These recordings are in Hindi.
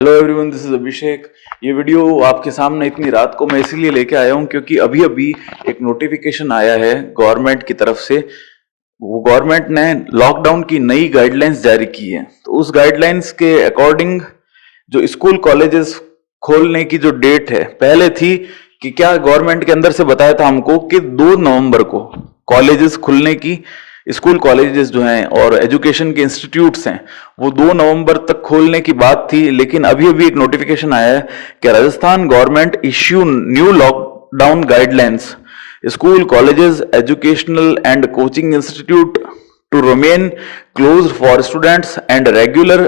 हेलो एवरीवन, दिस इज अभिषेक। ये वीडियो आपके सामने इतनी रात को मैं इसीलिए लेके आया हूँ क्योंकि अभी अभी एक नोटिफिकेशन आया है गवर्नमेंट की तरफ से। वो गवर्नमेंट ने लॉकडाउन की नई गाइडलाइंस जारी की है। तो उस गाइडलाइंस के अकॉर्डिंग जो स्कूल कॉलेजेस खोलने की जो डेट है, पहले थी कि क्या गवर्नमेंट के अंदर से बताया था हमको कि 2 नवंबर को कॉलेजेस खुलने की, स्कूल कॉलेजेस जो हैं और एजुकेशन के इंस्टीट्यूट्स हैं वो 2 नवंबर तक खोलने की बात थी। लेकिन अभी अभी एक नोटिफिकेशन आया है कि Rajasthan government issue new lockdown guidelines school colleges educational and coaching institute to remain closed for students and regular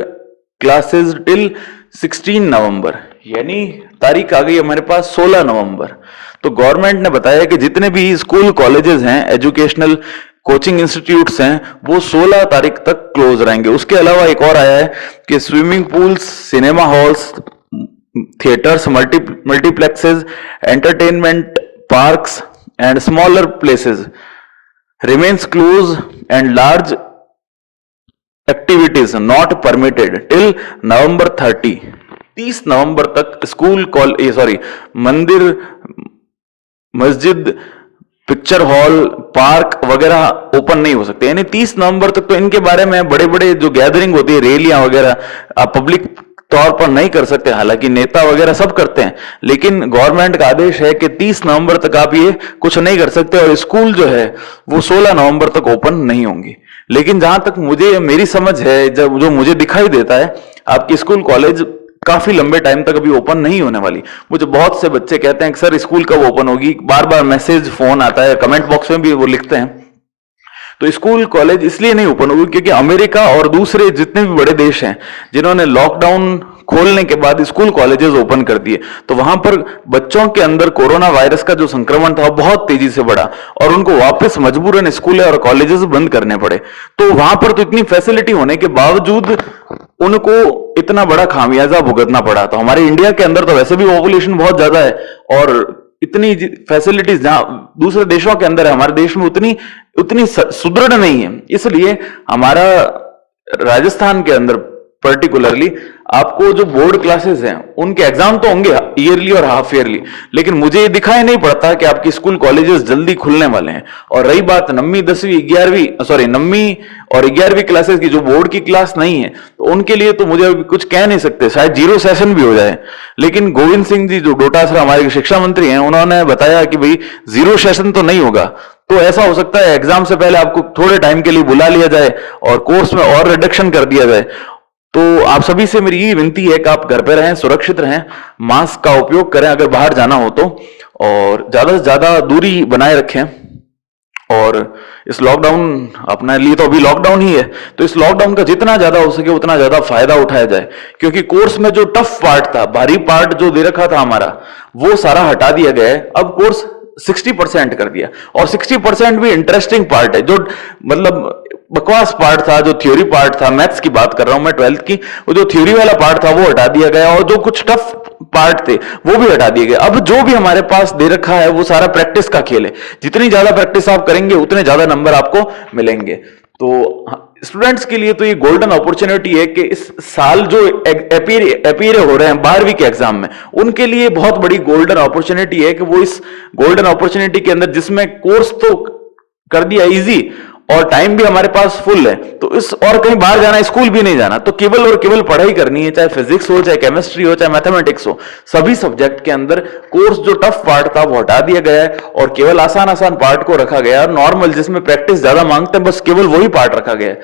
classes till 16 November. यानी तारीख आ गई हमारे पास 16 नवंबर। तो गवर्नमेंट ने बताया कि जितने भी स्कूल कॉलेजेस हैं, एजुकेशनल कोचिंग इंस्टीट्यूट्स हैं, वो 16 तारीख तक क्लोज रहेंगे। उसके अलावा एक और आया है कि swimming pools, cinema halls, theatres, multiplexes, entertainment parks and smaller places remains closed and large activities not permitted till November 30। 30 नवंबर तक स्कूल मंदिर, मस्जिद, पिक्चर हॉल, पार्क वगैरह ओपन नहीं हो सकते। यानी 30 नवंबर तक तो इनके बारे में बड़े बड़े जो गैदरिंग होती है, रैलियां वगैरह, आप पब्लिक तौर पर नहीं कर सकते। हालांकि नेता वगैरह सब करते हैं, लेकिन गवर्नमेंट का आदेश है कि 30 नवंबर तक आप ये कुछ नहीं कर सकते। और स्कूल जो है वो 16 नवंबर तक ओपन नहीं होंगे। लेकिन जहां तक मेरी समझ है, जब जो मुझे दिखाई देता है, आपकी स्कूल कॉलेज काफी लंबे टाइम तक अभी ओपन नहीं होने वाली। मुझे बहुत से बच्चे कहते हैं कि सर स्कूल कब ओपन होगी, बार बार मैसेज, फोन आता है, कमेंट बॉक्स में भी वो लिखते हैं। तो स्कूल कॉलेज इसलिए नहीं ओपन होगी क्योंकि अमेरिका और दूसरे जितने भी बड़े देश हैं जिन्होंने लॉकडाउन खोलने के बाद स्कूल कॉलेजेस ओपन कर दिए, तो वहां पर बच्चों के अंदर कोरोना वायरस का जो संक्रमण था वो बहुत तेजी से बढ़ा और उनको वापस मजबूरन स्कूल और कॉलेजेस बंद करने पड़े। तो वहां पर तो इतनी फैसिलिटी होने के बावजूद उनको इतना बड़ा खामियाजा भुगतना पड़ा। तो हमारे इंडिया के अंदर तो वैसे भी पॉपुलेशन बहुत ज्यादा है और इतनी फैसिलिटीज जहां दूसरे देशों के अंदर है, हमारे देश में उतनी उतनी सुदृढ़ नहीं है। इसलिए हमारा राजस्थान के अंदर पर्टिकुलरली आपको जो बोर्ड क्लासेस हैं उनके एग्जाम तो होंगे ईयरली और हाफ ईयरली, लेकिन मुझे ये दिखाई नहीं पड़ता कि आपकी स्कूल कॉलेजेस जल्दी खुलने वाले हैं। और रही बात 9वीं 10वीं 11वीं 9वीं और 11वीं क्लासेस की, जो बोर्ड की क्लास नहीं है, तो उनके लिए तो मुझे अभी कुछ कह नहीं सकते, शायद 0 सेशन भी हो जाए। लेकिन गोविंद सिंह जी जो डोटासरा हमारे शिक्षा मंत्री हैं, उन्होंने बताया कि भाई 0 सेशन तो नहीं होगा। तो ऐसा हो सकता है एग्जाम से पहले आपको थोड़े टाइम के लिए बुला लिया जाए और कोर्स में और रिडक्शन कर दिया जाए। तो आप सभी से मेरी ये विनती है कि आप घर पे रहें, सुरक्षित रहें, मास्क का उपयोग करें अगर बाहर जाना हो तो, और ज्यादा से ज्यादा दूरी बनाए रखें। और इस लॉकडाउन, अपने लिए तो अभी लॉकडाउन ही है, तो इस लॉकडाउन का जितना ज्यादा हो सके उतना ज्यादा फायदा उठाया जाए। क्योंकि कोर्स में जो टफ पार्ट था, भारी पार्ट जो दे रखा था हमारा, वो सारा हटा दिया गया है। अब कोर्स 60% कर दिया, और 60% भी इंटरेस्टिंग पार्ट है। जो मतलब बकवास पार्ट था, जो थ्योरी पार्ट था, मैथ्स की बात कर रहा हूं मैं 12th की, वो जो थ्योरी वाला पार्ट था वो हटा दिया गया, और जो कुछ टफ पार्ट थे वो भी हटा दिए गए। अब जो भी हमारे पास दे रखा है वो सारा प्रैक्टिस का खेल है। जितनी ज्यादा प्रैक्टिस आप करेंगे उतने ज्यादा नंबर आपको मिलेंगे। तो स्टूडेंट्स के लिए तो ये गोल्डन अपॉर्चुनिटी है कि इस साल जो अपीयर हो रहे हैं 12वीं के एग्जाम में, उनके लिए बहुत बड़ी गोल्डन अपॉर्चुनिटी है कि वो इस गोल्डन अपॉर्चुनिटी के अंदर, जिसमें कोर्स तो कर दिया इजी और टाइम भी हमारे पास फुल है, तो इस और कहीं बाहर जाना, स्कूल भी नहीं जाना, तो केवल और केवल पढ़ाई करनी है। चाहे फिजिक्स हो, चाहे केमिस्ट्री हो, चाहे मैथमेटिक्स हो, सभी सब्जेक्ट के अंदर कोर्स जो टफ पार्ट था वो हटा दिया गया है और केवल आसान आसान पार्ट को रखा गया है। नॉर्मल जिसमें प्रैक्टिस ज्यादा मांगते हैं, बस केवल वही पार्ट रखा गया है।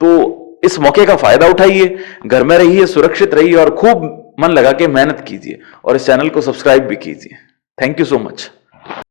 तो इस मौके का फायदा उठाइए, घर में रहिए, सुरक्षित रहिए और खूब मन लगा के मेहनत कीजिए, और इस चैनल को सब्सक्राइब भी कीजिए। Thank you so much.